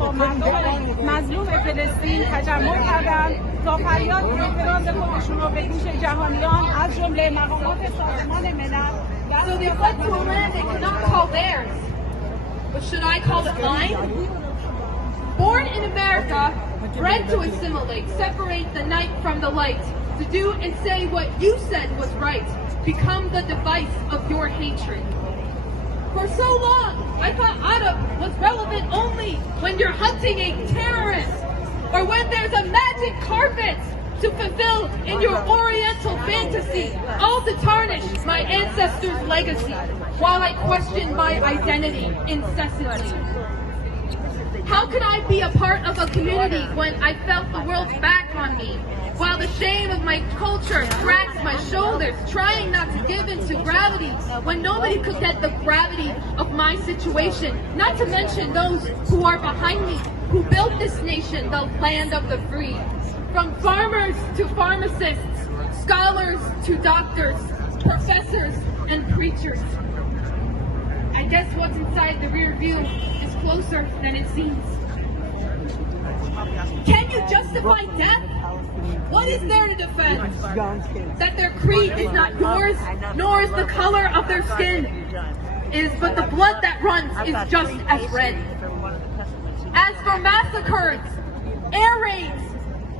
با مردم مظلوم فلسطین تجمع کردند تا فریاد اعتراض خودشون رو به گوش جهانیان از جمله مقامات سازمان ملل. So they fled to a land they cannot call theirs, but should I call it mine? Born in America, bred to assimilate, separate the night from the light, to do and say what you said was right, become the device of your hatred. For so long, I thought Arab was relevant only when you're hunting a terrorist, or when there's a magic carpet to fulfill in your oriental fantasy, all to tarnish my ancestors' legacy, while I question my identity incessantly. How could I be a part of a community when I felt the world's back on me, while the shame of my culture cracks my shoulders, trying not to give in to gravity, when nobody could get the gravity of my situation, not to mention those who are behind me, who built this nation, the land of the free. From farmers to pharmacists, scholars to doctors, professors and preachers. I guess what's inside the rear view is closer than it seems. Can you justify death? What is there to defend? That their creed is not yours, nor is the color of their skin. But the blood that runs is just as red. As for massacres, air raids,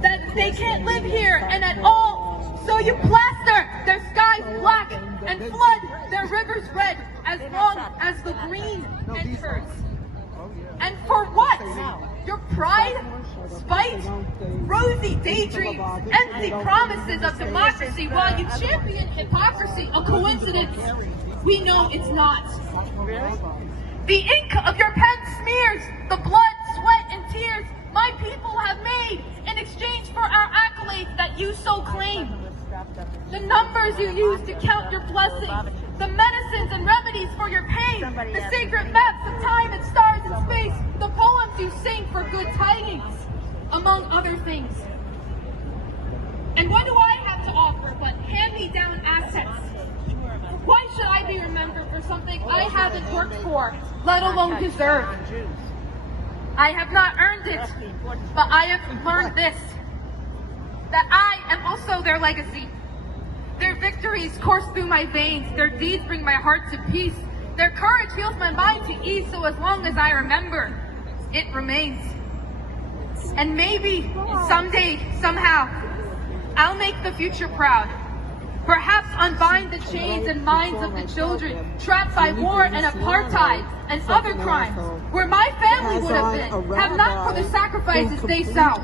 that they can't live here and at all, so you plaster their skies black and flood their rivers red as long as the green enters. And for what? Your pride? Spite? Rosy daydreams? Empty promises of democracy while you champion hypocrisy? A coincidence? We know it's not. The ink of your pen smears the blood, sweat, and tears my people have made in exchange for our accolades that you so claim. The numbers you use to count your blessings, the medicines and remedies for your pain, the sacred maps of time and stars and space, the poems you sing for good tidings, among other things. And what do I have to offer but hand-me-down assets? Why should I be remembered for something I haven't worked for, let alone deserved? I have not earned it, but I have learned this, that I am also their legacy. Their victories course through my veins, their deeds bring my heart to peace, their courage heals my mind to ease, so as long as I remember, it remains. And maybe, someday, somehow, I'll make the future proud. Perhaps unbind the chains and minds of the children trapped by war and apartheid and other crimes, where my family would have been, have not for the sacrifices they saw.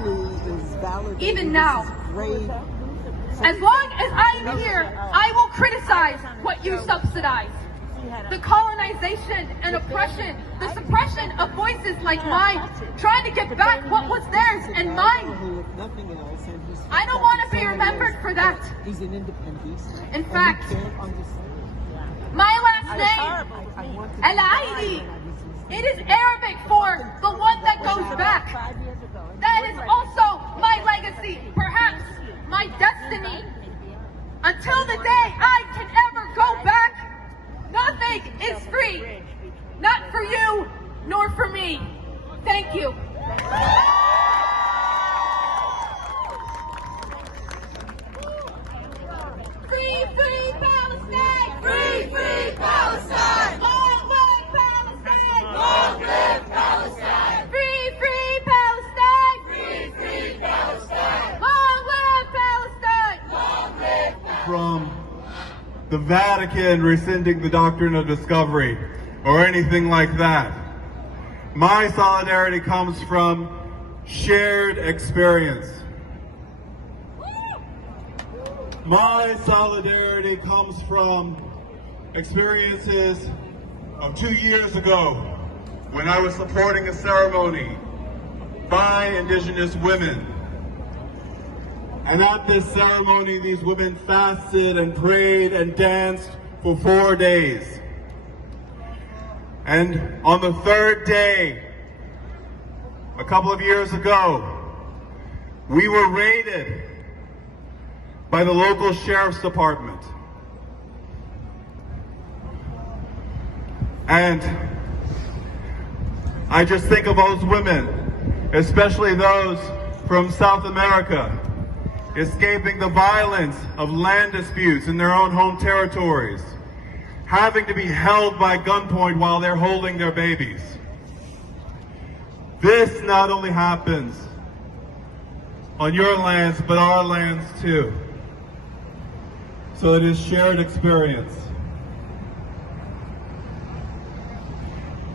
Even now, as long as I am here, I will criticize what you subsidize. The colonization and oppression, the suppression of voices like mine, trying to get back what was theirs and mine. I don't want to be remembered for that. In fact, my last name, Al-Aidi, it is Arabic for the one that goes back. That is also my legacy, perhaps my destiny. Until the day I can ever go back, nothing is free. Not for you, nor for me. Thank you. Free, free Palestine! Free, free Palestine! Long live Palestine! Long live Palestine! Free, free Palestine! Free, free Palestine! Long live Palestine! Long live Palestine! From the Vatican rescinding the doctrine of discovery or anything like that. My solidarity comes from shared experience. My solidarity comes from experiences of 2 years ago when I was supporting a ceremony by Indigenous women. And at this ceremony, these women fasted and prayed and danced for 4 days. And on the third day, a couple of years ago, we were raided by the local sheriff's department. And I just think of those women especially those from South America, escaping the violence of land disputes in their own home territories, having to be held by gunpoint while they're holding their babies. This not only happens on your lands, but our lands too. So it is shared experience.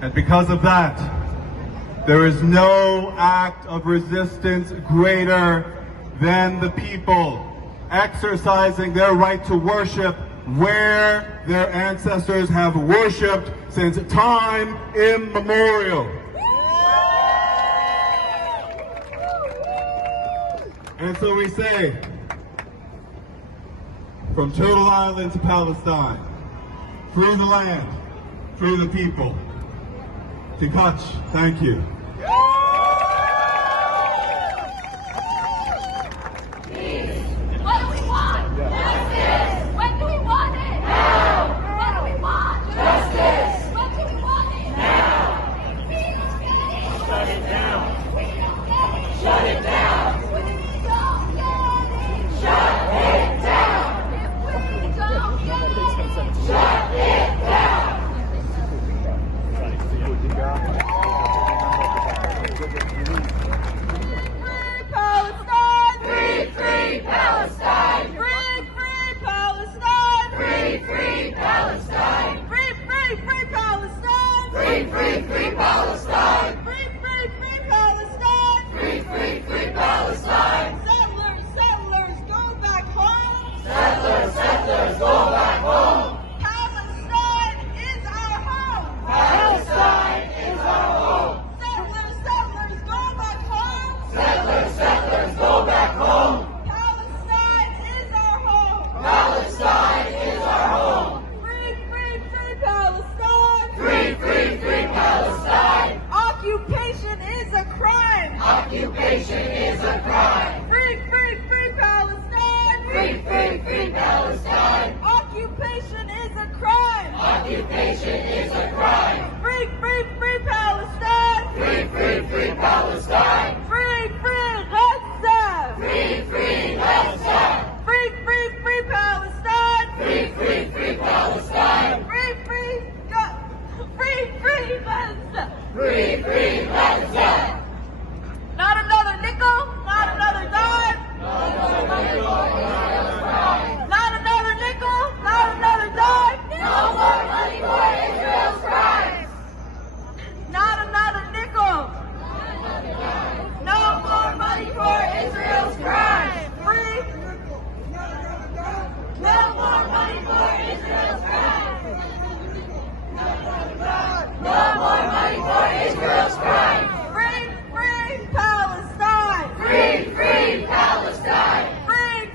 And because of that, there is no act of resistance greater than the people exercising their right to worship where their ancestors have worshipped since time immemorial. And so we say, from Turtle Island to Palestine, free the land, free the people. Tikach, thank you. What do we want? Justice! When do we want it? Now! What do we want? Justice! When do we want it? Now! We don't get it! Shut it down! We don't get it! Shut it down! We don't get it! Shut it down! If we don't get it, shut it down! Free Palestine! Free Palestine! Free Palestine! Free Palestine! Free Palestine! Free Palestine! Free Palestine! Settlers, go back home! Settlers, go back home! Palestine is our home! Palestine is our home! Settlers, go back home! Settlers, go back home! Palestine is our home! Free Palestine! Free Palestine! Occupation is a crime! Occupation is a crime! Free Palestine! Free Palestine! Occupation is a crime! Occupation is a crime! Free Palestine! Free Palestine! Free Gaza! Free Gaza! Free Palestine! Free Palestine! Free Gaza! Free Gaza! Not another nickel, not another dime. Not another nickel, not another dime. No more money for Israel's crimes. Not another nickel. No more money for Israel's crimes. No more money for Israel's crimes. No more money for Israel's crimes. Free Palestine. Free Palestine. Free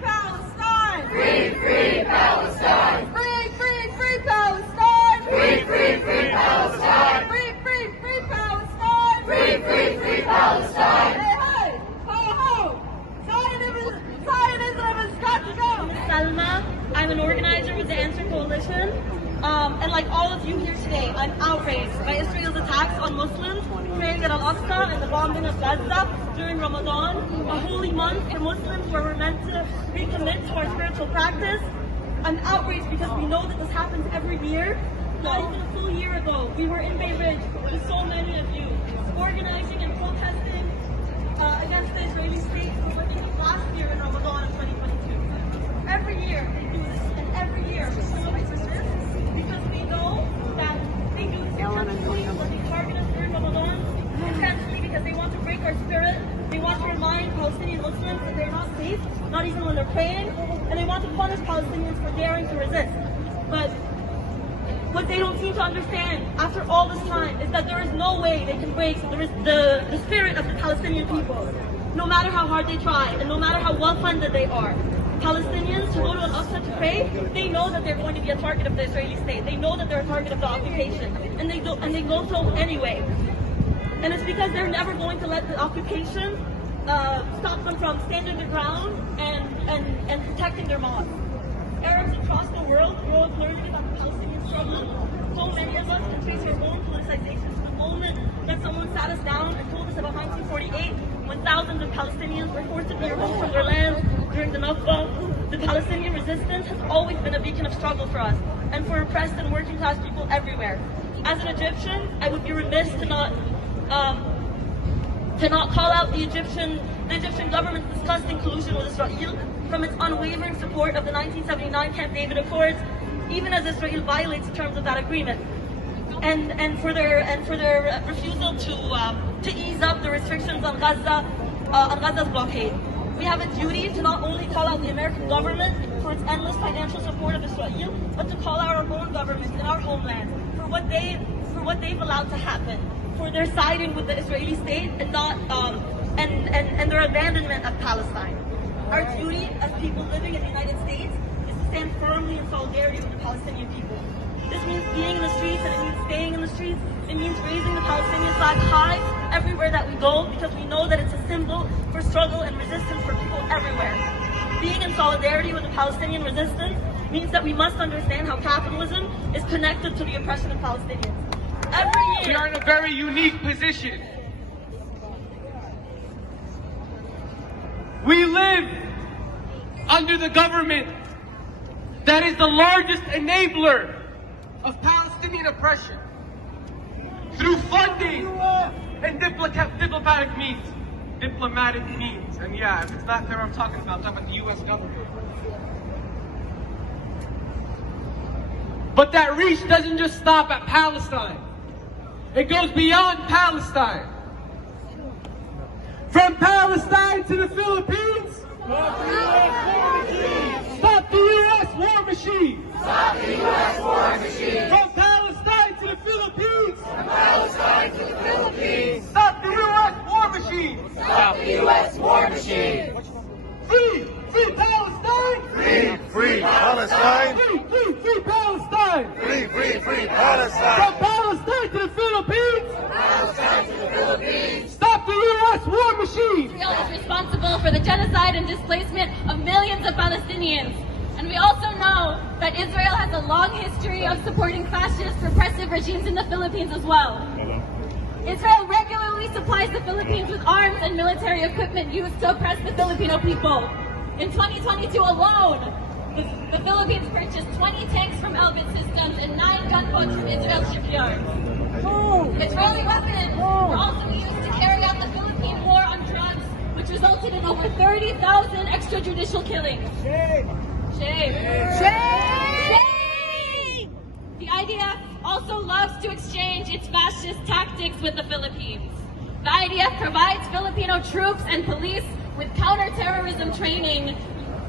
Palestine. Free Palestine. Free Palestine. Free Palestine. Free Palestine. Free Palestine. Hey, ho, ho. Zionism has got to go. Salma. I'm an organizer with the Answer Coalition. And like all of you here today, I'm outraged by Israel's attacks on Muslims praying at Al-Aqsa and the bombing of Gaza during Ramadan, a holy month for Muslims where we're meant to recommit to our spiritual practice. I'm outraged because we know that this happens every year. Not even a full year ago, we were in Bay Ridge with so many of you, organizing and protesting against the Israeli state for last year in Ramadan of 2022. Every year they do this, and every year we always resist because we know that they do this intentionally when they target us during Ramadan, intentionally because they want to break our spirit, they want to remind Palestinian Muslims that they're not safe, not even when they're praying, and they want to punish Palestinians for daring to resist. But what they don't seem to understand after all this time is that there is no way they can break the spirit of the Palestinian people, no matter how hard they try and no matter how well funded they are. Palestinians who go to Al-Aqsa to pray, they know that they're going to be a target of the Israeli state. They know that they're a target of the occupation, and they go so anyway. And it's because they're never going to let the occupation stop them from standing their ground and protecting their mosques. Arabs across the world grow up learning about the Palestinian struggle. So many of us can trace our own politicization to the moment that someone sat us down and told us about 1948, when thousands of Palestinians were forcibly removed from their lands during the Nakba. The Palestinian resistance has always been a beacon of struggle for us and for oppressed and working class people everywhere. As an Egyptian, I would be remiss to not call out the Egyptian government's disgusting collusion with Israel, from its unwavering support of the 1979 Camp David Accords, even as Israel violates the terms of that agreement, and for their refusal to ease up the restrictions on Gaza's blockade. We have a duty to not only call out the American government for its endless financial support of Israel, but to call out our own government in our homeland for what they've allowed to happen, for their siding with the Israeli state and not and their abandonment of Palestine. Our duty as people living in the United States is to stand firmly in solidarity with the Palestinian people. This means being in the streets, and it means staying in the streets. It means raising the Palestinian flag high everywhere that we go, because we know that it's a symbol for struggle and resistance for people everywhere. Being in solidarity with the Palestinian resistance means that we must understand how capitalism is connected to the oppression of Palestinians. Every year, we are in a very unique position. We live under the government that is the largest enabler of Palestinian oppression through funding and diplomatic means. And yeah, if it's not there, I'm talking about the U.S. government. But that reach doesn't just stop at Palestine. It goes beyond Palestine. From Palestine to the Philippines. Stop the U.S. war machine. Stop the U.S. war machine. From Palestine to the Philippines. From Palestine to the Philippines. Stop the U.S. war machine. Stop the U.S. war machine. Free Palestine. Free Palestine. Free Palestine. Free Palestine. From Palestine to the Philippines. From Palestine to the Philippines. Stop the U.S. war machine. Israel is responsible for the genocide and displacement of millions of Palestinians. And we also know that Israel has a long history of supporting fascist, repressive regimes in the Philippines as well. Israel regularly supplies the Philippines with arms and military equipment used to oppress the Filipino people. In 2022 alone, the Philippines purchased 20 tanks from Elbit Systems and 9 gunboats from Israel shipyards. Israeli weapons were also used to carry out the Philippine war on drugs, which resulted in over 30,000 extrajudicial killings. Shame! The IDF also loves to exchange its fascist tactics with the Philippines. The IDF provides Filipino troops and police with counter-terrorism training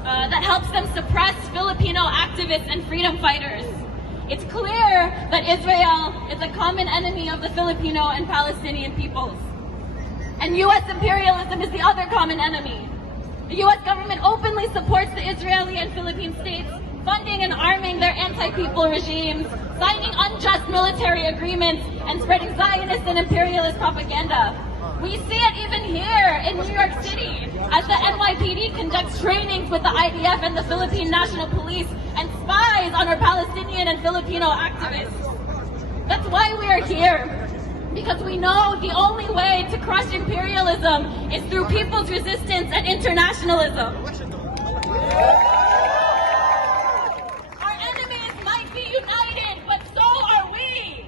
that helps them suppress Filipino activists and freedom fighters. It's clear that Israel is a common enemy of the Filipino and Palestinian peoples. And U.S. imperialism is the other common enemy. The U.S. government openly supports the Israeli and Philippine states, funding and arming their anti-people regimes, signing unjust military agreements, and spreading Zionist and imperialist propaganda. We see it even here in New York City, as the NYPD conducts trainings with the IDF and the Philippine National Police and spies on our Palestinian and Filipino activists. That's why we are here, because we know the only way to crush imperialism is through people's resistance and internationalism. Our enemies might be united, but so are we.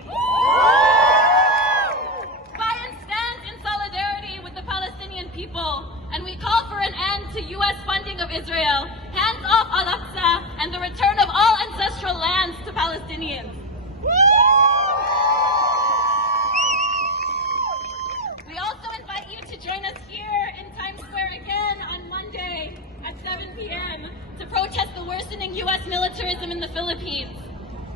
Zion stands in solidarity with the Palestinian people, and we call for an end to U.S. funding of Israel, hands off Al-Aqsa, and the return of all ancestral lands to Palestinians. We also invite you to join us here in Times Square again on Monday at 7 p.m. to protest the worsening U.S. militarism in the Philippines.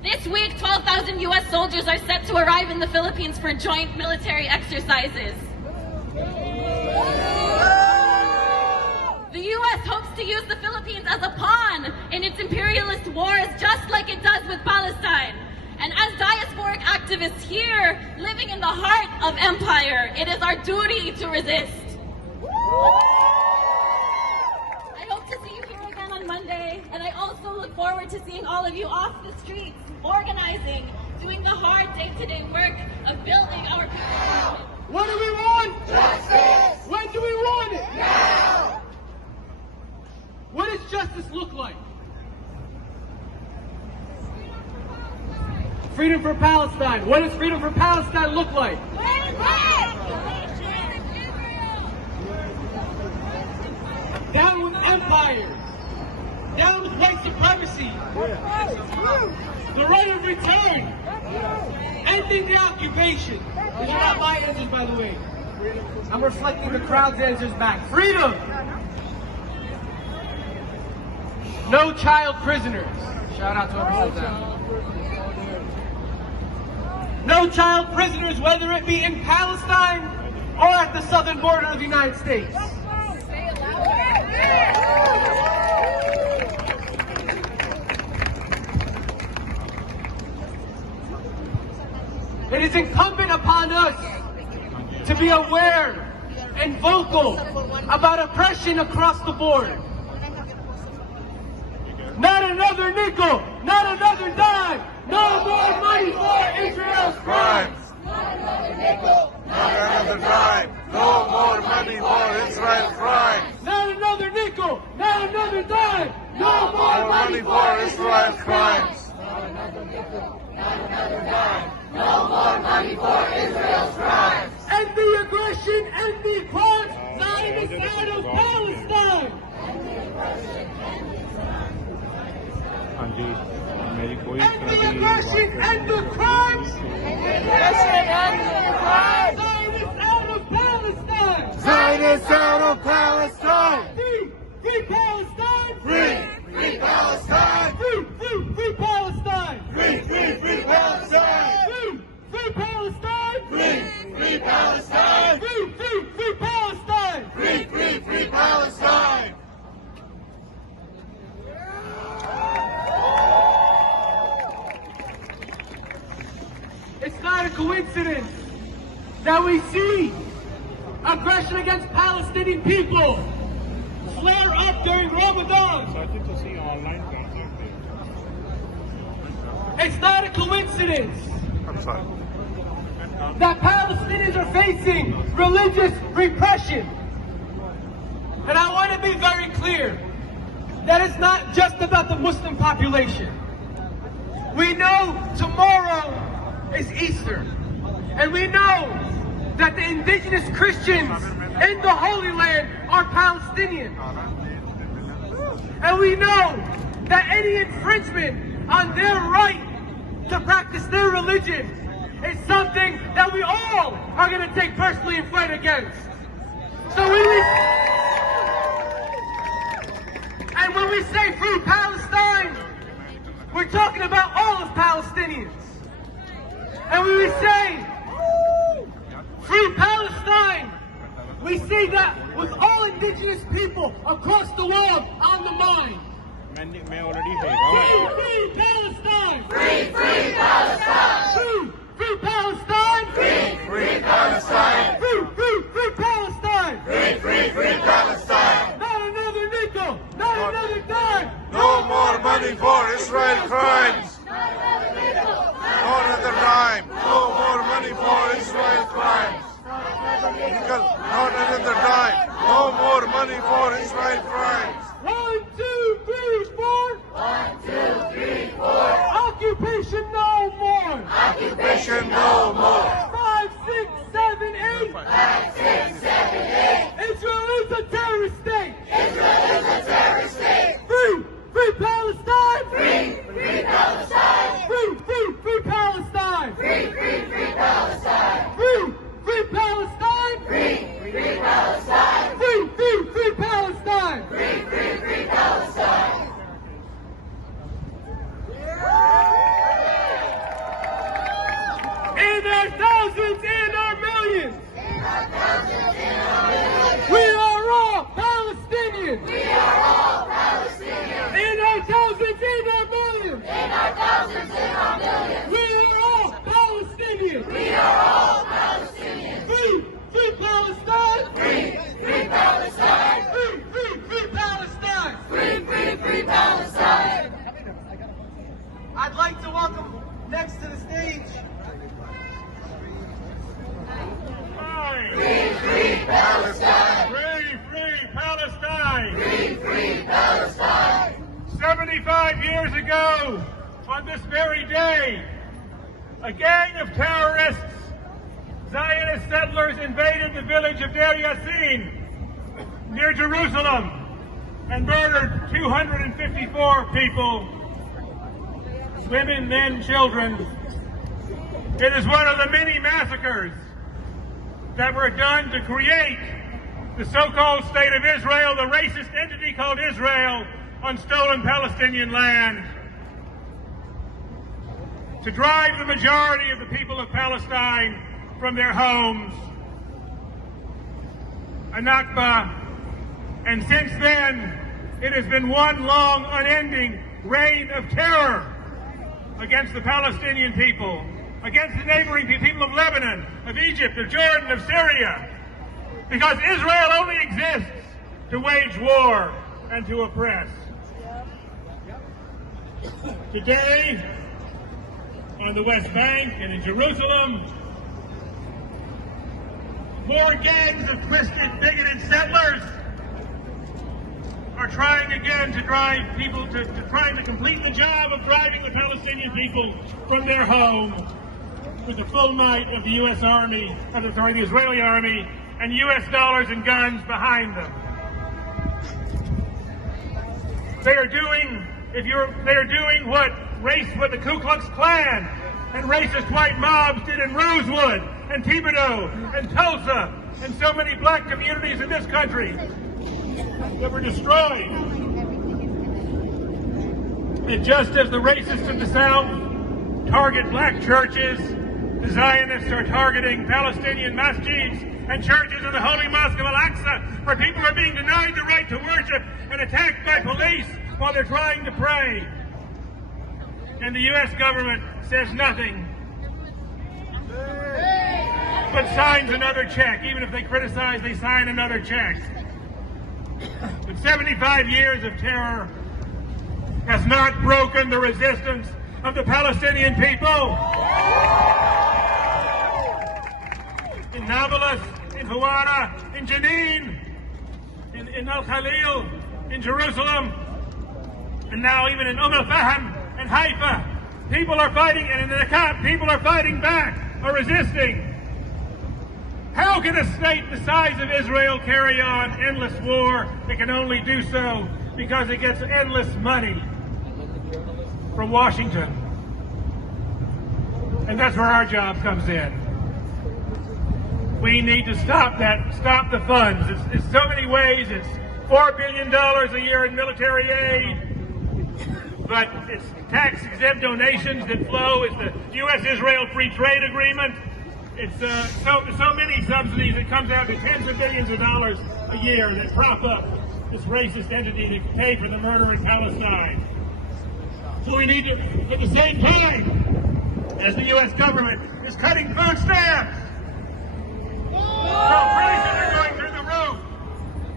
This week, 12,000 U.S. soldiers are set to arrive in the Philippines for joint military exercises. The U.S. hopes to use the Philippines as a pawn in its imperialist wars, just like it does with Palestine. And as diasporic activists here, living in the heart of empire, it is our duty to resist. I hope to see you here again on Monday, and I also look forward to seeing all of you off the streets, organizing, doing the hard day-to-day work of building our people. What do we want? Justice! When do we want it? Now! What does justice look like? Freedom for Palestine. What does freedom for Palestine look like? Down with empires. Down with white supremacy. The right of return. Ending the occupation. These are not my answers, by the way. I'm reflecting the crowd's answers back. Freedom. No child prisoners. Shout out to whoever said that. No child prisoners, whether it be in Palestine or at the southern border of the United States. It is incumbent upon us to be aware and vocal about oppression across the board. Not another nickel, not another dime, no more money for Israel's crimes. Not another nickel, not another dime. No more money for Israel's crimes. Not another nickel, not another dime, no more money for Israel's crimes. Not another nickel, not another dime. No more money for Israel's crimes. End the aggression, end the crimes, Zionist out of Palestine. End the aggression, end the crimes. End the aggression, end the crimes. Zionist out of Palestine. Zionists out of Palestine. Free Palestine. Free Palestine. Free Palestine. Free Palestine. Free Palestine. Free Palestine. Free Palestine. Free Palestine. It's not a coincidence that we see aggression against Palestinian people flare up during Ramadan. It's not a coincidence that Palestinians are facing religious repression. And I want to be very clear that it's not just about the Muslim population. We know tomorrow is Easter. And we know that the indigenous Christians in the Holy Land are Palestinian. And we know that any infringement on their right to practice their religion is something that we all are going to take personally and fight against. So when we say free Palestine, we're talking about all of Palestinians. And when we say free Palestine, we say that with all indigenous people across the world on the mind. Free Palestine! Free Palestine! Free Palestine! Free Palestine. Free Palestine! Free Palestine. Not another nickel! Not another dime! No more money for Israel crimes. Not another nickel, No another dime. No more money for Israel crimes. Nickel, not another dime. No more money for Israel crimes. 1, 2, 3, 4! 1, 2, 3, 4. Occupation no more! Occupation no more. 5, 6, 7, 8! 5, 6, 7, 8. Israel is a terrorist state! Israel is a terrorist state. Free Palestine! Free Palestine. Free Palestine! Free Palestine. Free Palestine! Free Palestine. Free Palestine! Free Palestine. In our thousands, in our millions! In our thousands, in our millions. We are all Palestinians! We are all Palestinians. In our thousands, in our millions! In our thousands, in our millions. We are all Palestinians! We are all Palestinians. Free Palestine! Free Palestine. Free Palestine! Free Palestine. I'd like to welcome next to the stage 75 years ago, on this very day, a gang of terrorists, Zionist settlers, invaded the village of Deir Yassin near Jerusalem and murdered 254 people, women, men, children. It is one of the many massacres that were done to create the so-called State of Israel, the racist entity called Israel, on stolen Palestinian land, to drive the majority of the people of Palestine from their homes, a Nakba. And since then, it has been one long, unending reign of terror against the Palestinian people, against the neighboring people of Lebanon, of Egypt, of Jordan, of Syria, because Israel only exists to wage war and to oppress. Today, on the West Bank and in Jerusalem, more gangs of twisted, bigoted settlers are trying again to drive people trying to complete the job of driving the Palestinian people from their home with the full might of the U.S. Army, the Israeli Army, and U.S. dollars and guns behind them. They are doing what the Ku Klux Klan and racist white mobs did in Rosewood and Thibodaux and Tulsa and so many black communities in this country that were destroyed. And just as the racists of the South target black churches, the Zionists are targeting Palestinian masjids and churches in the Holy Mosque of Al-Aqsa, where people are being denied the right to worship and attacked by police while they're trying to pray. And the U.S. government says nothing, but signs another check. Even if they criticize, they sign another check. But 75 years of terror has not broken the resistance of the Palestinian people. In Nablus, in Hawara, in Jenin, in Al-Khalil, in Jerusalem, and now even in Al-Fahim and Haifa, people are fighting, and in the Nakab, people are fighting back, are resisting. How can a state the size of Israel carry on endless war? It can only do so because it gets endless money from Washington. And that's where our job comes in. We need to stop the funds. It's so many ways. It's $4 billion a year in military aid, but it's tax-exempt donations that flow. It's the U.S.-Israel Free Trade Agreement. It's so many subsidies. It comes out to tens of billions of dollars a year that prop up this racist entity that pay for the murder in Palestine. So we need to, at the same time, as the U.S. government is cutting food stamps, prices are going through the roof.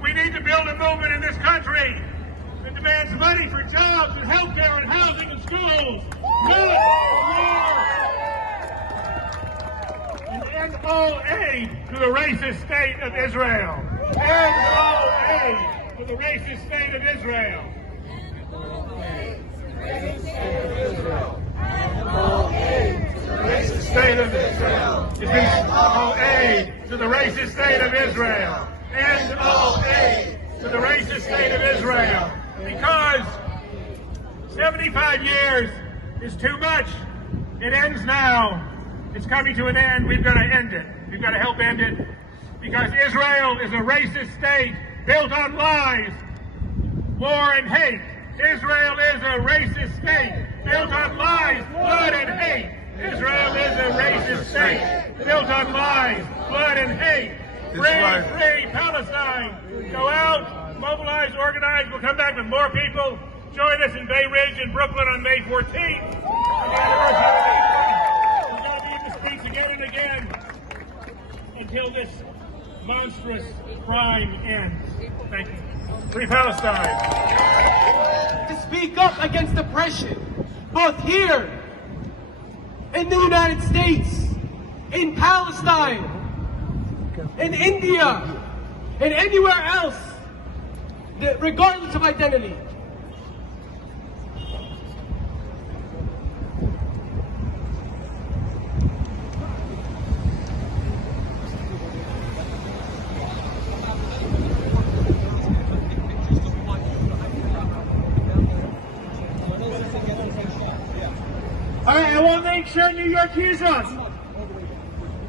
We need to build a movement in this country that demands money for jobs and health care and housing and schools. And end all aid to the racist state of Israel. End all aid to the racist state of Israel. Racist state of Israel. End all aid to the racist state of Israel. End all aid to the racist state of Israel. Because 75 years is too much. It ends now. It's coming to an end. We've got to end it. We've got to help end it. Because Israel is a racist state built on lies, war, and hate. Israel is a racist state built on lies, blood, and hate. Israel is a racist state built on lies, blood, and hate. Free Palestine. Go out, mobilize, organize. We'll come back with more people. Join us in Bay Ridge in Brooklyn on May 14th. We're going to be in the streets again and again until this monstrous crime ends. Thank you. Free Palestine. To speak up against oppression, both here in the United States, in Palestine, in India, and anywhere else, regardless of identity. I will make sure New York hears us.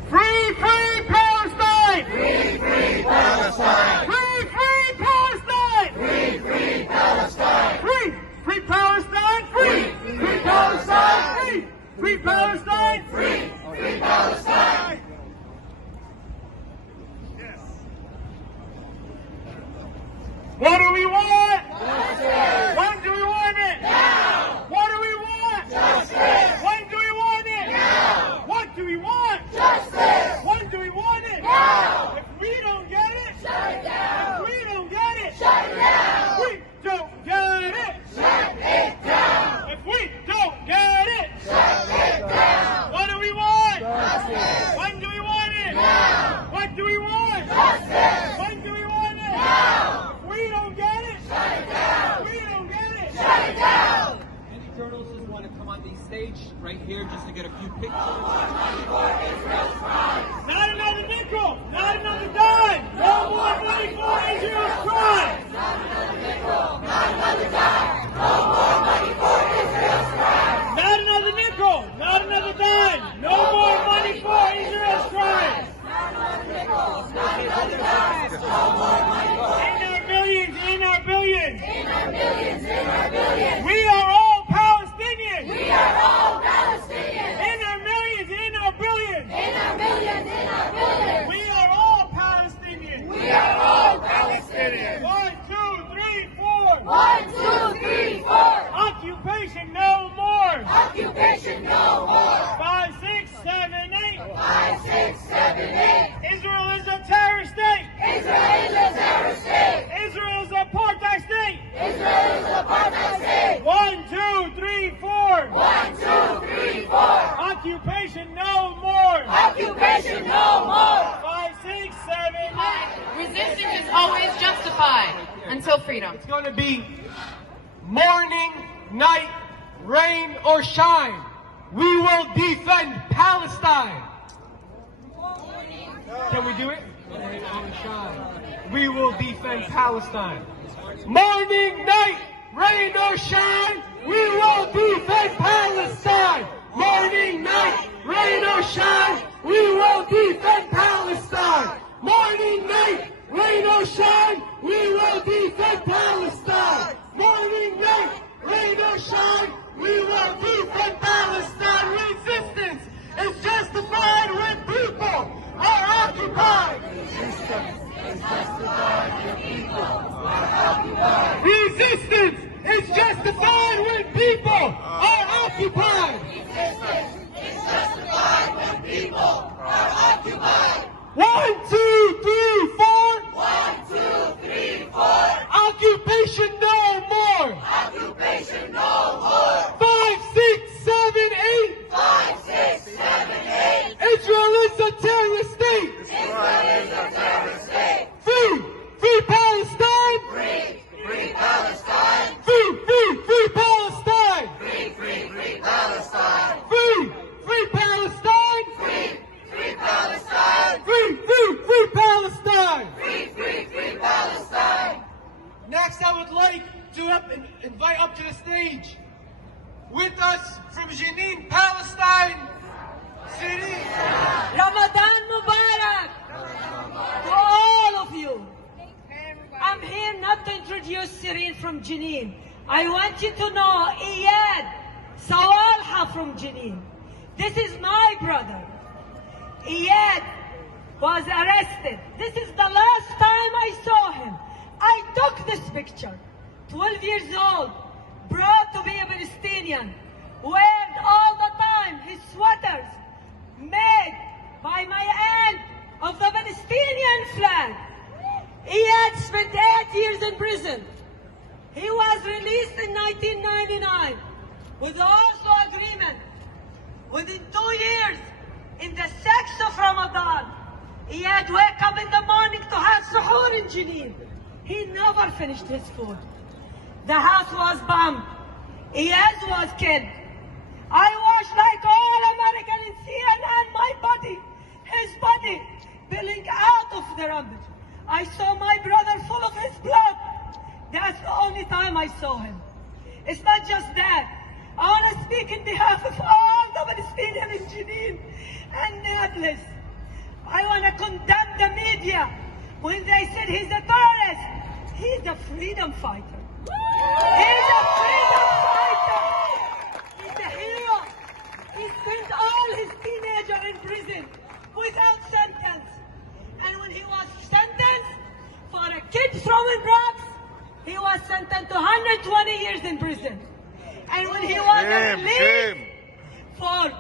Free, free Palestine! Free, free Palestine! Free, free Palestine! Free, free Palestine! Free, free Palestine! Free, free Palestine! Free, free Palestine! Free, free Palestine! Yes. What do we want? Justice! When do we want it? Now! What do we want? Justice! When do we want it? Now! What do we want? Justice! When do we want it? Now! If we don't get it, Shut it down! if we don't get it, Shut it down! we don't get it. Shut it down! If we don't get it, Shut it down! what do we want? Justice! When do we want it? Now! What do we want? Justice! When do we want it? Now! If we don't get it, Shut it down! we don't get it. Shut it down! Any journalists just want to come on the stage right here just to get a few pictures? Not another nickel, not another dime. No more money for Israel's crimes. Not another nickel, not another dime. No more money for Israel's crimes. Not another nickel, not another dime. No more money for Israel's crimes. Not another nickel, not another dime. No more money for In our billions, in our billions. In our millions, in our billions. We are all Palestinians. We are all Palestinians. In our millions, in our billions. In our millions, in our billions. We are all Palestinians. We are all Palestinians. 1, 2, 3, 4. 1, 2, 3, 4. Occupation no more. Occupation no more. 5, 6, 7, 8. 5, 6, 7, 8. Israel is a terrorist state. Israel is a terrorist state. Israel is a apartheid state. Israel is a apartheid state. 1, 2, 3, 4. 1, 2, 3, 4. Occupation no more. Occupation no more. 5, 6, 7, 8. Resistance is always justified until freedom. It's going to be morning, night, rain or shine. We will defend Palestine. Can we do it? Rain or shine. We will defend Palestine. Morning, night, rain or shine. We will defend Palestine. Morning, night, rain or shine. We will defend Palestine. Morning, night, rain or shine. We will defend Palestine. Morning, night, rain or shine. We will defend Palestine. Resistance is justified when people are occupied. Resistance is justified when people are occupied. Resistance is justified when people are occupied. Resistance is justified when people are occupied. 1, 2, 3, 4. 1, 2, 3, 4. Occupation no more. Occupation no more. 5, 6, 7, 8. 5, 6, 7, 8. Israel is a terrorist state. Israel is a terrorist state. Free, free Palestine. Free, free Palestine. Free, free, free Palestine. Free, free, free Palestine. Free, free Palestine. Free, free Palestine. Free, free, free Palestine. Free, free, free Palestine. Next, I would like to invite up to the stage with us from Jenin, Palestine City. Ramadan Mubarak to all of you. I'm here not to introduce Sireen from Jenin. I want you to know Iyad Sawalha from Jenin. This is my brother. Iyad was arrested. This is the last time I saw him. I took this picture. 12 years old, proud to be a Palestinian, wearing all the time his sweaters made by my aunt of the Palestinian flag. Iyad spent 8 years in prison. He was released in 1999 with also agreement. Within 2 years, in the 6th of Ramadan, Iyad wake up in the morning to have suhoor in Jenin. He never finished his food. The house was bombed. Iyad was killed. I watched like all American in CNN my body, his body, spilling out of the rubbish. I saw my brother full of his blood. That's the only time I saw him. It's not just that. I want to speak in behalf of all the Palestinians in Jenin and Nablus. I want to condemn the media when they said he's a terrorist. He's a freedom fighter. He's a freedom fighter. He's a hero. He spent all his teenager in prison without sentence. And when he was sentenced for a kid throwing rocks, he was sentenced to 120 years in prison. And when he was released for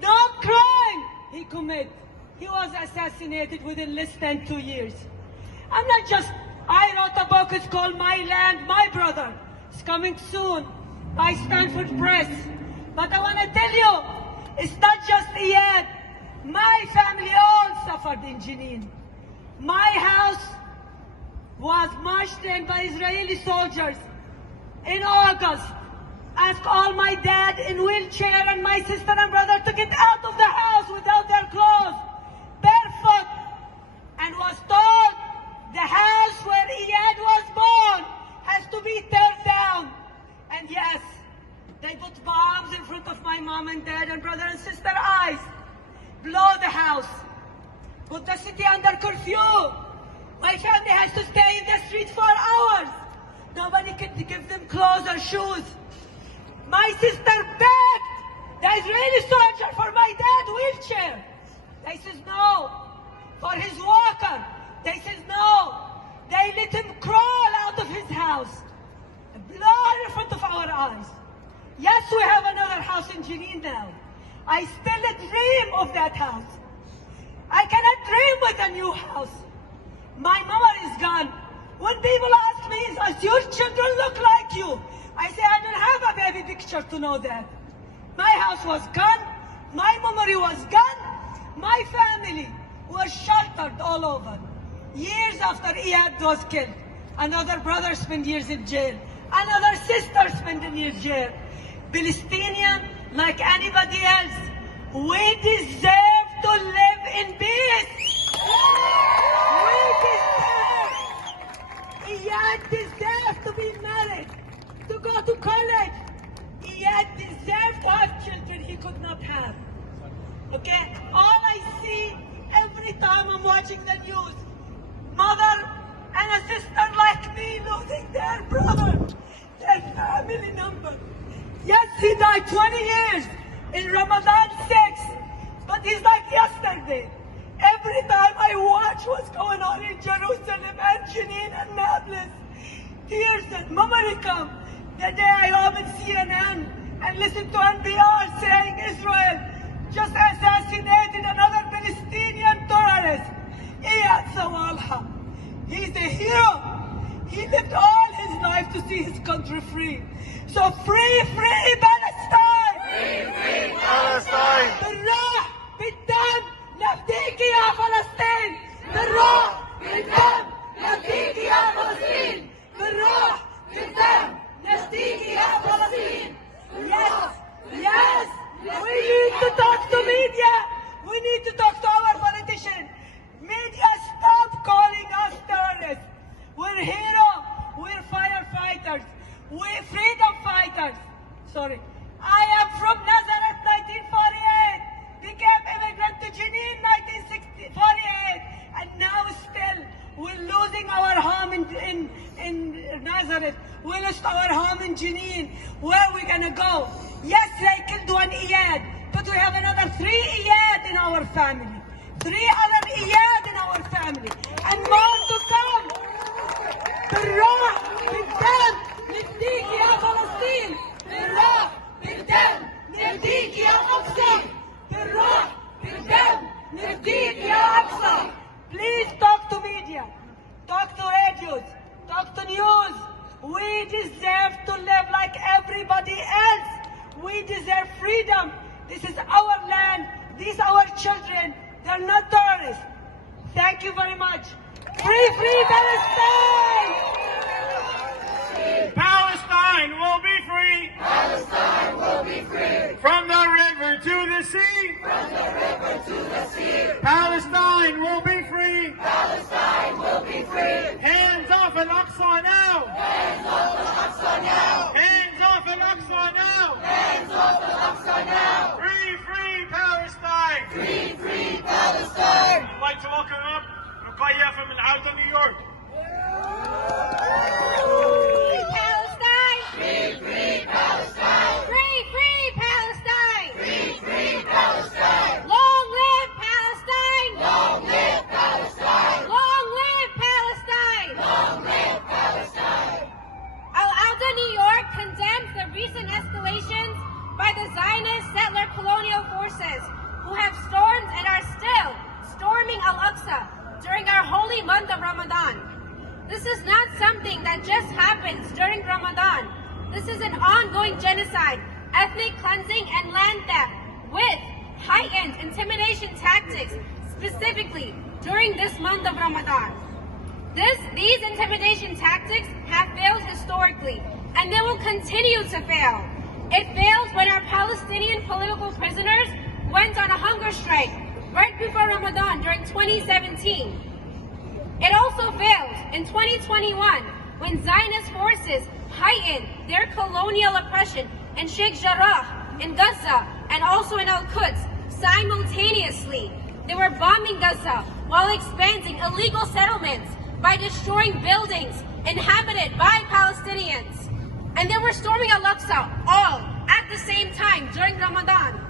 no crime he committed, he was assassinated within less than 2 years. I'm not just, I wrote a book, it's called My Land, My Brother. It's coming soon by Stanford Press. But I want to tell you, it's not just Iyad. My family all suffered in Jenin. My house was marched in by Israeli soldiers in August. Asked all my dad in wheelchair and my sister and brother to get out of the house without their clothes, barefoot, and was told the house where Iyad was born has to be torn down. And yes, they put bombs in front of my mom and dad and brother and sister eyes, blow the house, put the city under curfew. My family has to stay in the street for hours. Nobody could give them clothes or shoes. My sister begged the Israeli soldier for my dad's wheelchair. They says no. For his walker, they says no. They let him crawl out of his house. Blood in front of our eyes. Yes, we have another house in Jenin now. I still dream of that house. I cannot dream with a new house. My mother is gone. When people ask me, does your children look like you? I say, I don't have a baby picture to know that. My house was gone. My memory was gone. My family was sheltered all over. Years after Iyad was killed, another brother spent years in jail. Another sister spent years in jail. Palestinian, like anybody else, we deserve to live in peace. We deserve. Iyad deserves to be married, to go to college. Iyad deserves to have children he could not have. Okay? All I see every time I'm watching the news, mother and a sister like me losing their brother, their family member. Yes, he died 20 years in Ramadan 6, but he's like yesterday. Every time I watch what's going on in Jerusalem and Jenin and Nablus, tears and memory come. The day I open CNN and listen to NPR saying Israel just assassinated another Palestinian terrorist, Iyad Sawalha. He's a hero. He lived all his life to see his country free. So free, free Palestine! Free, free Palestine! بالروح بالدم نفديك يا فلسطين! بالروح بالدم نفديك يا فلسطين! بالروح بالدم نفديك يا فلسطين! Yes, yes! We need to talk to media! We need to talk to our politicians! Media, stop calling us terrorists! We're heroes! We're firefighters! We're freedom fighters! Sorry. I am from Nazareth, 1948! Became immigrant to Jenin, 1948! And now still, we're losing our home in Nazareth. We lost our home in Jenin. Where are we gonna go? Yes, they killed one Iyad, but we have another 3 Iyad in our family. 3 other Iyad in our family. And more to come. بالروح بالدم نفديك يا فلسطين. بالروح بالدم نفديك يا أقصى. بالروح بالدم نفديك يا أقصى. Please talk to media, talk to radios, talk to news. We deserve to live like everybody else. We deserve freedom. This is our land. These are our children. They're not terrorists. Thank you very much. Free, free Palestine! Palestine will be free. Palestine will be free. From the river to the sea. From the river to the sea. Palestine will be free. Palestine will be free. Hands off Al-Aqsa now. Hands off Al-Aqsa now. Hands off Al-Aqsa now. Hands off Al-Aqsa now. out of New York. Free Palestine! Free, free Palestine! Free, free Palestine! Free, free Palestine! Long live Palestine! Long live Palestine! Long live Palestine! Long live Palestine! Al-Alda, New York condemns the recent escalations by the Zionist settler colonial forces who have stormed and are still storming Al-Aqsa during our holy month of Ramadan. This is not something that just happens during Ramadan. This is an ongoing genocide, ethnic cleansing, and land theft with heightened intimidation tactics, specifically during this month of Ramadan. These intimidation tactics have failed historically, and they will continue to fail. It failed when our Palestinian political prisoners went on a hunger strike right before Ramadan during 2017. It also failed in 2021 when Zionist forces heightened their colonial oppression in Sheikh Jarrah, in Gaza, and also in Al-Quds simultaneously. They were bombing Gaza while expanding illegal settlements by destroying buildings inhabited by Palestinians. And they were storming Al-Aqsa all at the same time during Ramadan.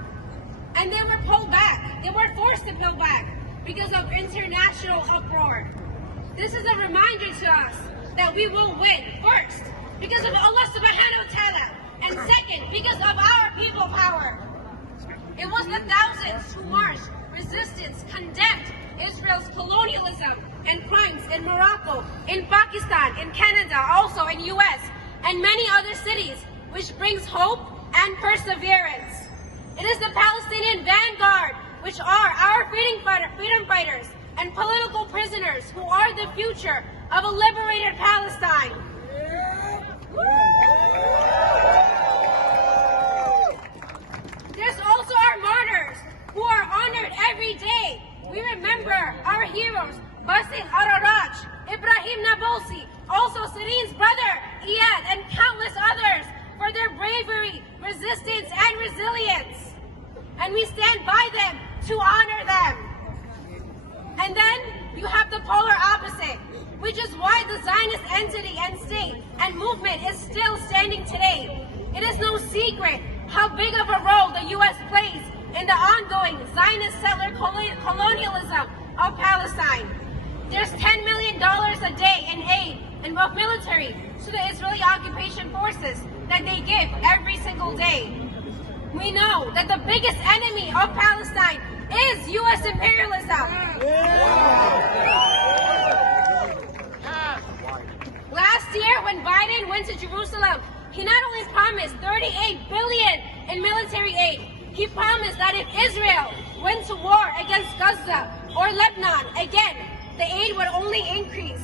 And they were pulled back. They were forced to pull back because of international uproar. This is a reminder to us that we will win, first, because of Allah subhanahu wa ta'ala, and second, because of our people power. It was the thousands who marched, resistance, condemned Israel's colonialism and crimes in Morocco, in Pakistan, in Canada, also in US, and many other cities, which brings hope and perseverance. It is the Palestinian vanguard, which are our freedom fighters and political prisoners who are the future of a liberated Palestine. There's also our martyrs who are honored every day. We remember our heroes, Basim Ararach, Ibrahim Nabulsi, also Sireen's brother, Iyad, and countless others for their bravery, resistance, and resilience. And we stand by them to honor them. And then you have the polar opposite, which is why the Zionist entity and state and movement is still standing today. It is no secret how big of a role the U.S. plays in the ongoing Zionist settler colonialism of Palestine. There's $10 million a day in aid and both military to the Israeli occupation forces that they give every single day. We know that the biggest enemy of Palestine is U.S. imperialism. Last year, when Biden went to Jerusalem, he not only promised $38 billion in military aid, he promised that if Israel went to war against Gaza or Lebanon, again, the aid would only increase.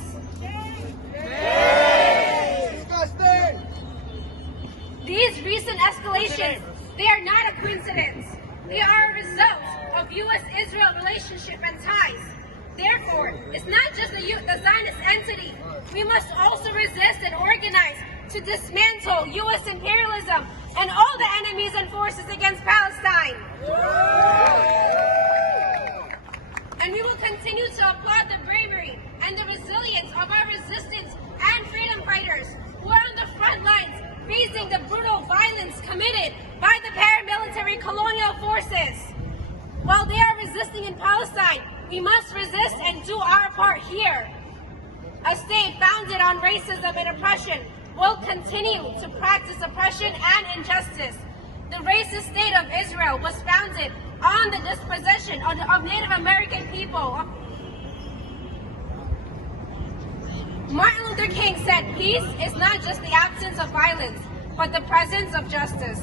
These recent escalations, they are not a coincidence. They are a result of U.S.-Israel relationship and ties. Therefore, it's not just the Zionist entity. We must also resist and organize to dismantle U.S. imperialism and all the enemies and forces against Palestine. And we will continue to applaud the bravery and the resilience of our resistance and freedom fighters who are on the front lines facing the brutal violence committed by the paramilitary colonial forces. While they are resisting in Palestine, we must resist and do our part here. A state founded on racism and oppression will continue to practice oppression and injustice. The racist state of Israel was founded on the dispossession of Native American people. Martin Luther King said, "Peace is not just the absence of violence, but the presence of justice."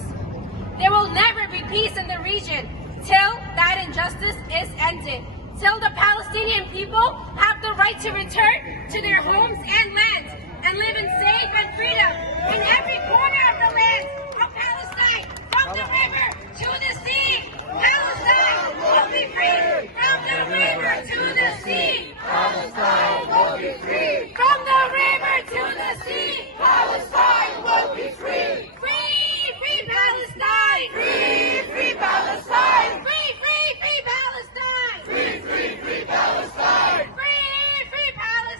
There will never be peace in the region till that injustice is ended, till the Palestinian people have the right to return to their homes and lands and live in safe and freedom in every corner of the land of Palestine, from the river to the sea. Palestine will be free from the river to the sea. Palestine will be free from the river to the sea. Palestine will be free. Free, free Palestine. Free, free Palestine. Free, free, free Palestine. Free, free, free Palestine. Free, free Palestine.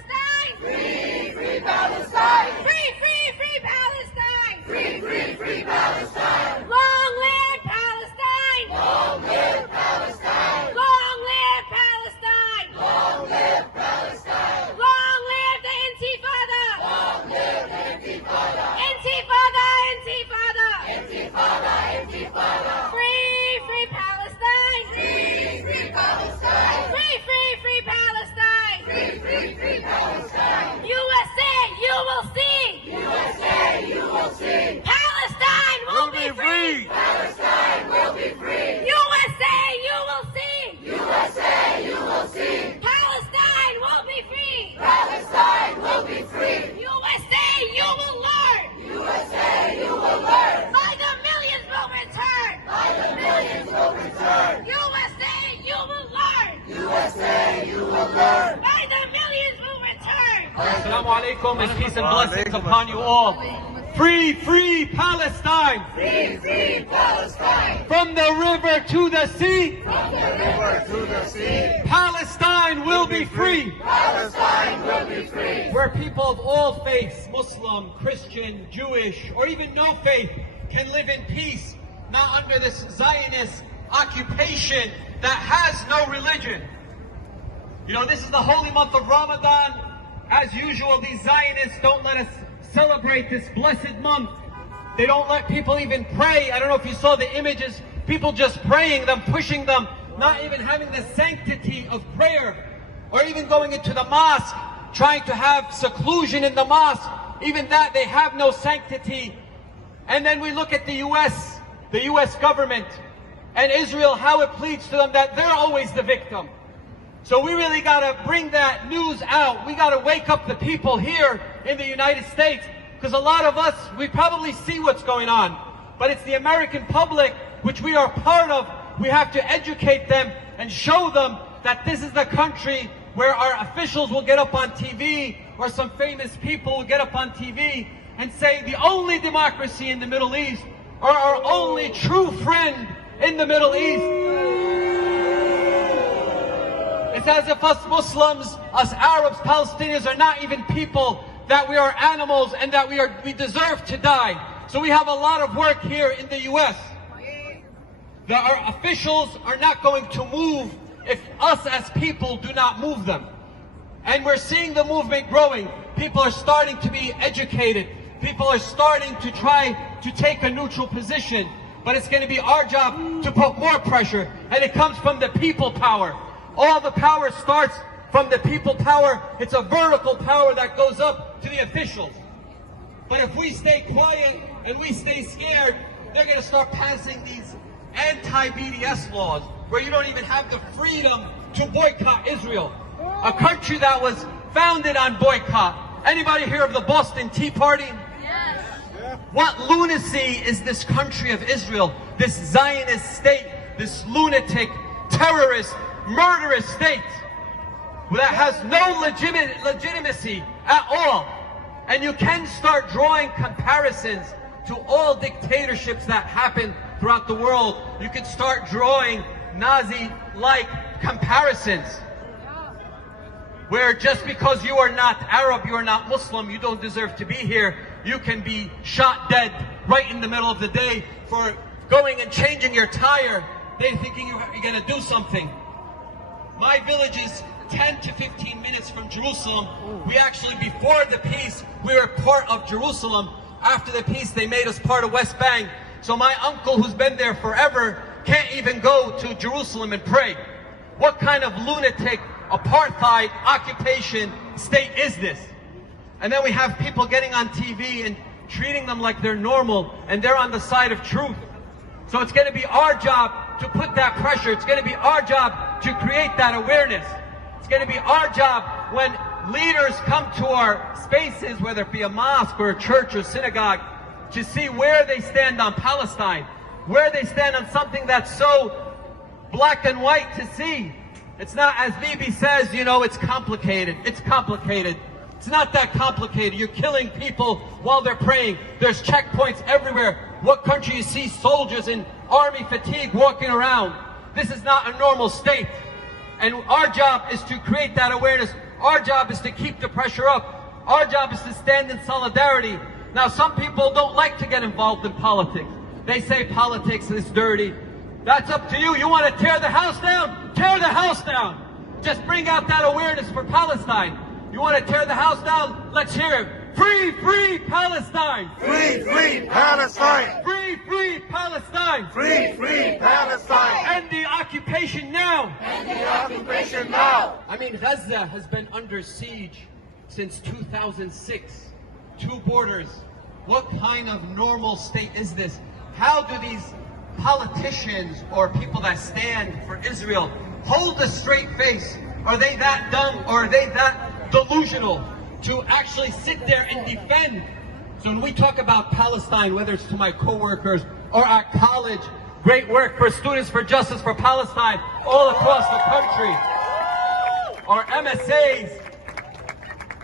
see. Palestine will be free. Palestine will be free. USA, you will see. USA, you will see. Palestine will be free. Palestine will be free. USA, you will learn. USA, you will learn. By the millions will return. By the millions will return. USA, you will learn. USA, you will learn. By the millions will return. Assalamu alaikum and peace and blessings upon you all. Free, free Palestine! Free, free Palestine! From the river to the sea! From the river to the sea! Palestine will be free! Palestine will be free! Where people of all faiths, Muslim, Christian, Jewish, or even no faith, can live in peace, not under this Zionist occupation that has no religion. You know, this is the holy month of Ramadan. As usual, these Zionists don't let us celebrate this blessed month. They don't let people even pray. I don't know if you saw the images, people just praying, them pushing them, not even having the sanctity of prayer, or even going into the mosque, trying to have seclusion in the mosque. Even that, they have no sanctity. And then we look at the US government, and Israel, how it pleads to them that they're always the victim. So we really got to bring that news out. We got to wake up the people here in the United States, because a lot of us, we probably see what's going on, but it's the American public, which we are part of. We have to educate them and show them that this is the country where our officials will get up on TV, or some famous people will get up on TV and say the only democracy in the Middle East, or our only true friend in the Middle East. It's as if us Muslims, us Arabs, Palestinians are not even people, that we are animals and that we deserve to die. So we have a lot of work here in the US. That our officials are not going to move if us as people do not move them. And we're seeing the movement growing. People are starting to be educated. People are starting to try to take a neutral position. But it's going to be our job to put more pressure. And it comes from the people power. All the power starts from the people power. It's a vertical power that goes up to the officials. But if we stay quiet and we stay scared, they're going to start passing these anti-BDS laws where you don't even have the freedom to boycott Israel. A country that was founded on boycott. Anybody hear of the Boston Tea Party? Yes. What lunacy is this country of Israel, this Zionist state, this lunatic, terrorist, murderous state that has no legitimacy at all. And you can start drawing comparisons to all dictatorships that happen throughout the world. You can start drawing Nazi-like comparisons, where just because you are not Arab, you are not Muslim, you don't deserve to be here. You can be shot dead right in the middle of the day for going and changing your tire. They're thinking you're going to do something. My village is 10 to 15 minutes from Jerusalem. We actually, before the peace, we were part of Jerusalem. After the peace, they made us part of West Bank. So my uncle, who's been there forever, can't even go to Jerusalem and pray. What kind of lunatic, apartheid, occupation state is this? And then we have people getting on TV and treating them like they're normal, and they're on the side of truth. So it's going to be our job to put that pressure. It's going to be our job to create that awareness. It's going to be our job when leaders come to our spaces, whether it be a mosque or a church or synagogue, to see where they stand on Palestine, where they stand on something that's so black and white to see. It's not, as Bibi says, you know, it's complicated. It's complicated. It's not that complicated. You're killing people while they're praying. There's checkpoints everywhere. What country you see soldiers in army fatigue walking around? This is not a normal state. And our job is to create that awareness. Our job is to keep the pressure up. Our job is to stand in solidarity. Now, some people don't like to get involved in politics. They say politics is dirty. That's up to you. You want to tear the house down? Tear the house down. Just bring out that awareness for Palestine. You want to tear the house down? Let's hear it. Free, free Palestine! Free, free Palestine! Free, free Palestine! Free, free Palestine! End the occupation now! End the occupation now! I mean, Gaza has been under siege since 2006. 2 borders. What kind of normal state is this? How do these politicians or people that stand for Israel hold a straight face? Are they that dumb or are they that delusional to actually sit there and defend? So when we talk about Palestine, whether it's to my co-workers or our college, great work for Students for Justice for Palestine all across the country, or MSAs,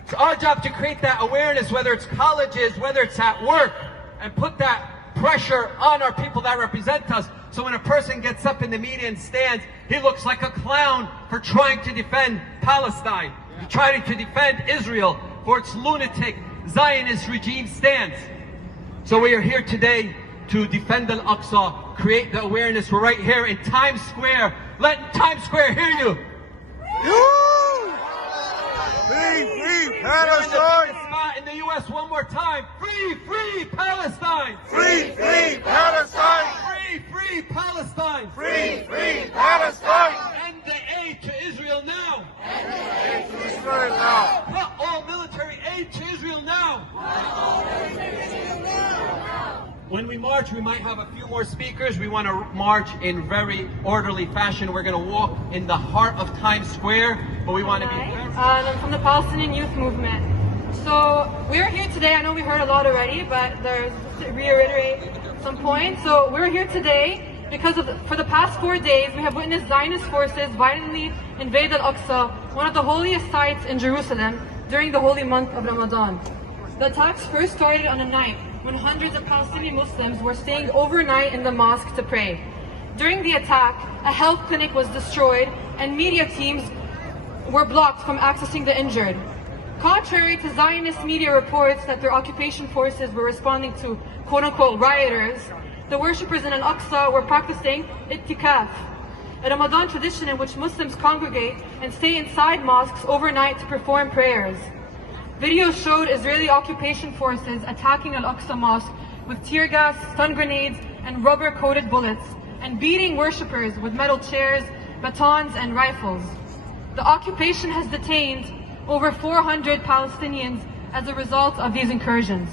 it's our job to create that awareness, whether it's colleges, whether it's at work, and put that pressure on our people that represent us. So when a person gets up in the media and stands, he looks like a clown for trying to defend Palestine, trying to defend Israel for its lunatic Zionist regime stance. So we are here today to defend Al-Aqsa, create the awareness. We're right here in Times Square. Let Times Square hear you. Free Palestine! Spot in the U.S. one more time. Free Palestine! Free Palestine! Free Palestine! Free Palestine! End the aid to Israel now! End the aid to Israel now! Cut all military aid to Israel now! When we march, we might have a few more speakers. We want to march in very orderly fashion. We're going to walk in the heart of Times Square, but we want to be... I'm from the Palestinian Youth Movement. So we're here today. I know we heard a lot already, but to reiterate some points. So we're here today because for the past 4 days, we have witnessed Zionist forces violently invade Al-Aqsa, one of the holiest sites in Jerusalem, during the holy month of Ramadan. The attacks first started on a night when hundreds of Palestinian Muslims were staying overnight in the mosque to pray. During the attack, a health clinic was destroyed and media teams were blocked from accessing the injured. Contrary to Zionist media reports that their occupation forces were responding to quote-unquote rioters, the worshippers in Al-Aqsa were practicing ittikaf, a Ramadan tradition in which Muslims congregate and stay inside mosques overnight to perform prayers. Videos showed Israeli occupation forces attacking Al-Aqsa Mosque with tear gas, stun grenades, and rubber-coated bullets, and beating worshippers with metal chairs, batons, and rifles. The occupation has detained over 400 Palestinians as a result of these incursions.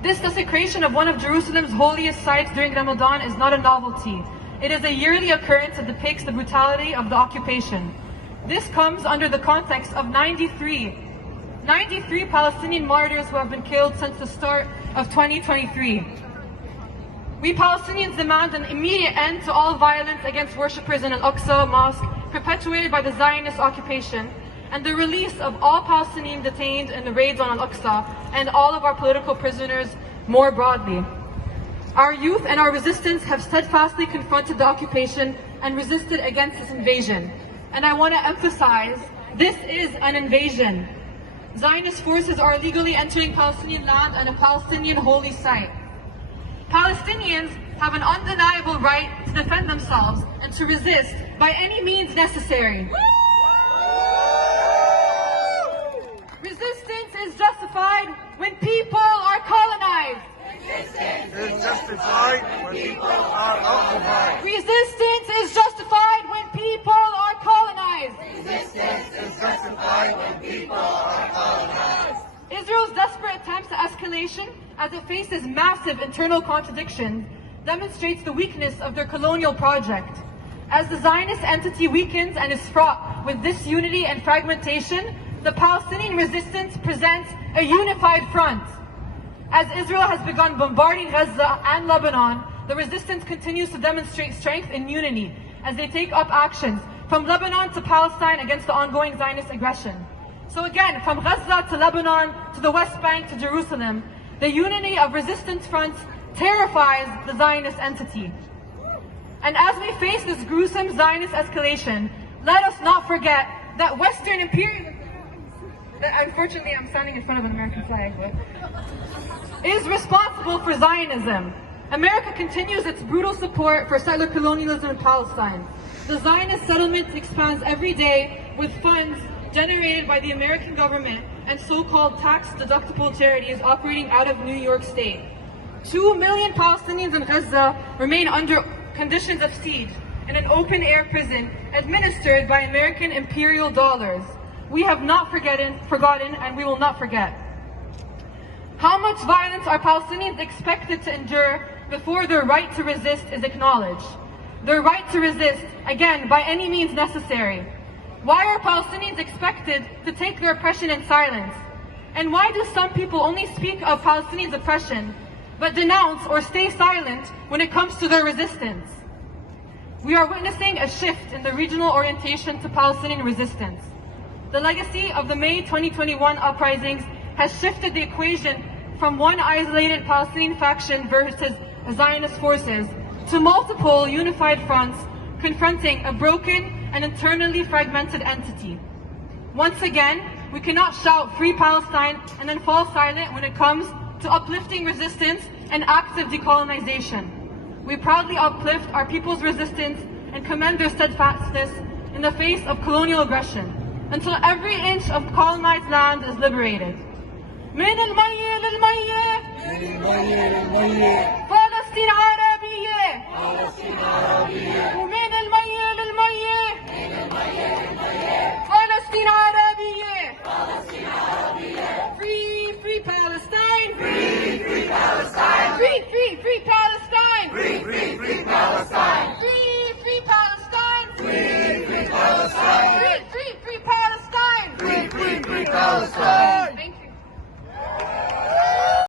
This desecration of one of Jerusalem's holiest sites during Ramadan is not a novelty. It is a yearly occurrence that depicts the brutality of the occupation. This comes under the context of 93 Palestinian martyrs who have been killed since the start of 2023. We Palestinians demand an immediate end to all violence against worshippers in Al-Aqsa Mosque perpetuated by the Zionist occupation, and the release of all Palestinians detained in the raids on Al-Aqsa and all of our political prisoners more broadly. Our youth and our resistance have steadfastly confronted the occupation and resisted against this invasion. And I want to emphasize, this is an invasion. Zionist forces are illegally entering Palestinian land and a Palestinian holy site. Palestinians have an undeniable right to defend themselves and to resist by any means necessary. Resistance is justified when people are colonized. Resistance is justified when people are occupied. Resistance is justified when people are colonized. Resistance is justified when people are colonized. Israel's desperate attempts at escalation, as it faces massive internal contradictions, demonstrates the weakness of their colonial project. As the Zionist entity weakens and is fraught with disunity and fragmentation, the Palestinian resistance presents a unified front. As Israel has begun bombarding Gaza and Lebanon, the resistance continues to demonstrate strength and unity as they take up actions from Lebanon to Palestine against the ongoing Zionist aggression. So again, from Gaza to Lebanon to the West Bank to Jerusalem, the unity of resistance fronts terrifies the Zionist entity. And as we face this gruesome Zionist escalation, let us not forget that Western imperialism, unfortunately I'm standing in front of an American flag, but is responsible for Zionism. America continues its brutal support for settler colonialism in Palestine. The Zionist settlement expands every day with funds generated by the American government and so-called tax-deductible charities operating out of New York State. 2 million Palestinians in Gaza remain under conditions of siege in an open-air prison administered by American imperial dollars. We have not forgotten and we will not forget. How much violence are Palestinians expected to endure before their right to resist is acknowledged? Their right to resist, again, by any means necessary. Why are Palestinians expected to take their oppression in silence? And why do some people only speak of Palestinians' oppression, but denounce or stay silent when it comes to their resistance? We are witnessing a shift in the regional orientation to Palestinian resistance. The legacy of the May 2021 uprisings has shifted the equation from one isolated Palestinian faction versus Zionist forces to multiple unified fronts confronting a broken and internally fragmented entity. Once again, we cannot shout "Free Palestine" and then fall silent when it comes to uplifting resistance and active decolonization. We proudly uplift our people's resistance and commend their steadfastness in the face of colonial aggression until every inch of colonized land is liberated. من المية للمية فلسطين عربية